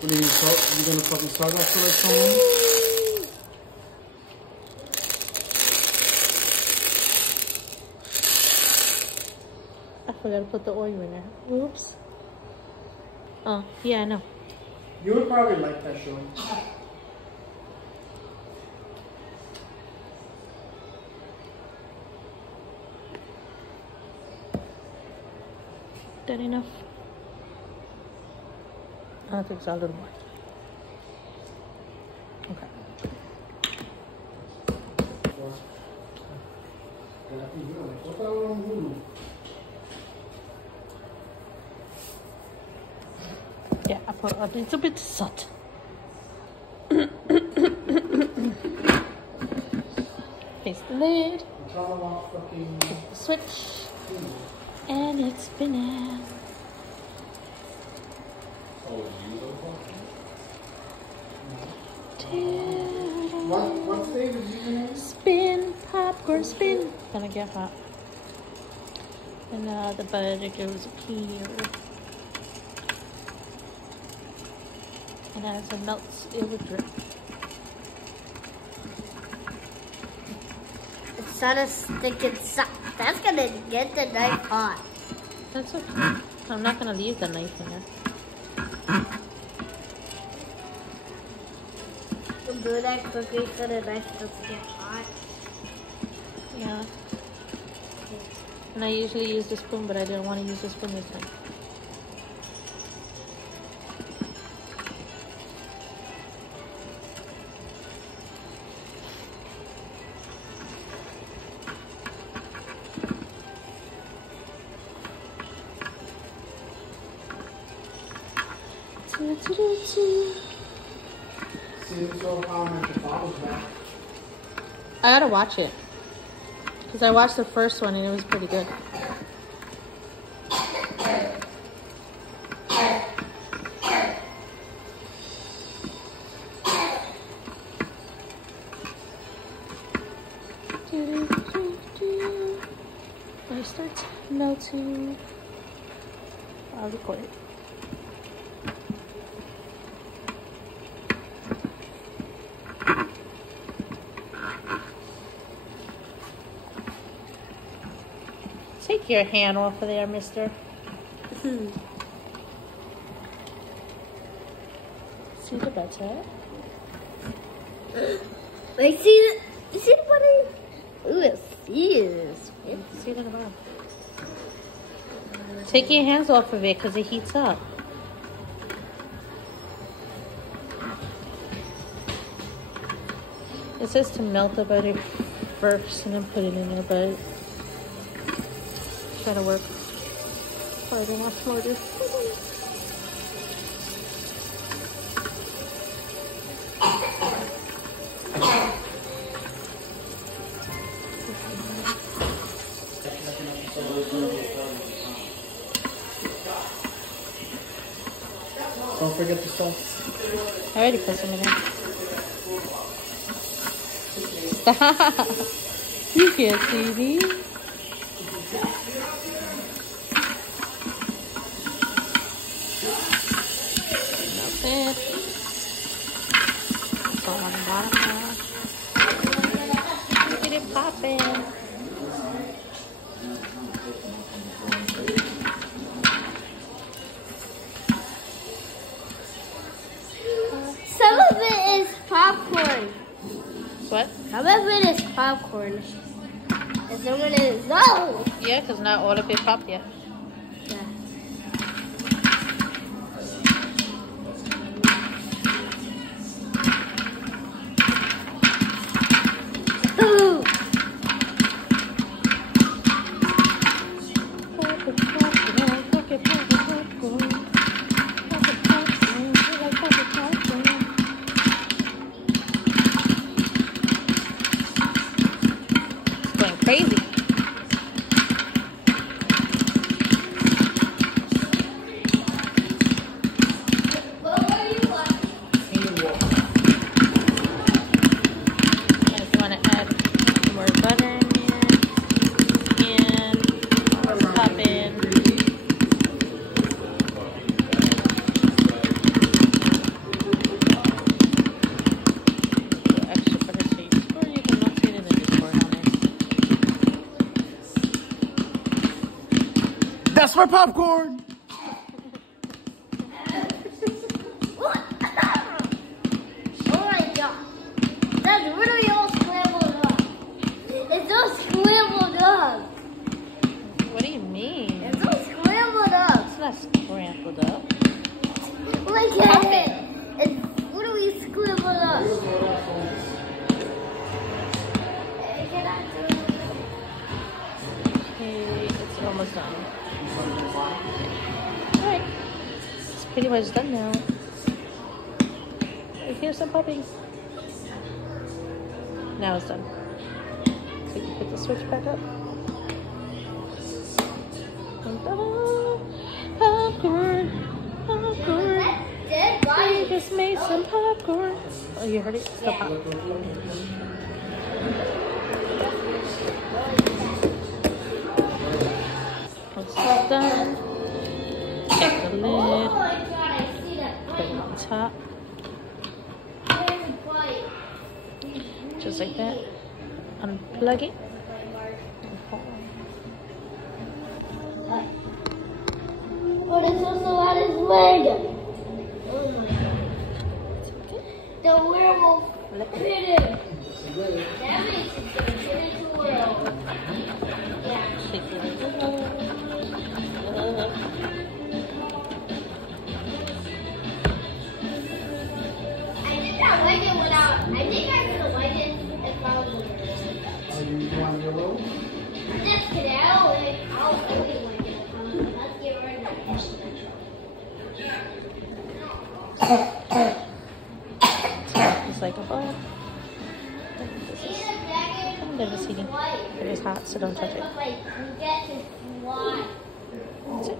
What are you gonna fucking start off for like someone? I forgot to put the oil in there. Oops. Oh, yeah, I know. You would probably like that show. That enough? I think so, a little more. Okay. Yeah, I put a little bit of salt. Place the lid. Switch. And it's spinning. What flavor did you have? Spin, popcorn, spin. Gonna get hot. And the butter goes here. And as it melts, it would drip. It's not a sticking sock. That's gonna get the knife hot. That's okay. I'm not gonna leave the knife in there. We'll do that quickly so the knife doesn't get hot. Yeah. And I usually use the spoon, but I didn't want to use the spoon this time. I gotta watch it. Because I watched the first one and it was pretty good. When it starts melting, I'll record it. Take your hand off of there, mister. See the butter? Wait, see the butter? Ooh, it feels. See it in the bottom. Take your hands off of it because it heats up. It says to melt the butter first and then put it in there, but try to work harder, more smarter. Don't forget the salt. I already put some in there. Stop! You can't see me. That's it. So on the bottom now. Look at it popping. Some of it is popcorn. What? Some of it is popcorn. And some of it is no. Yeah, because not all of it popped yet. Yeah. Ooh. Crazy. That's my popcorn. What? Oh my god. That's really all scrambled up. It's all scrambled up. What do you mean? It's all scrambled up. It's not scrambled up. Look at it. It's literally scrambled up. Can I do it? Okay, it's almost done. Alright. It's pretty much done now. Here's some popping. Now it's done. So you can put the switch back up. Popcorn. Popcorn. I just made some popcorn. Oh, you heard it? Still pop. Once it's done, check the lid, Oh my god, I see that. put it on top, just like that. Unplug it. Oh, there's also on his leg. Oh my god. The werewolf hit him. That makes it good. Get into the werewolf. Yeah. Shake it. I did not like it without. I think I could have liked it if I was a You want yellow? Just kidding. I'll always like it if I was a Let's get rid of that. Just like a ball. They're just heating. It is hot, so don't touch it. Like, you get to fly. That's it.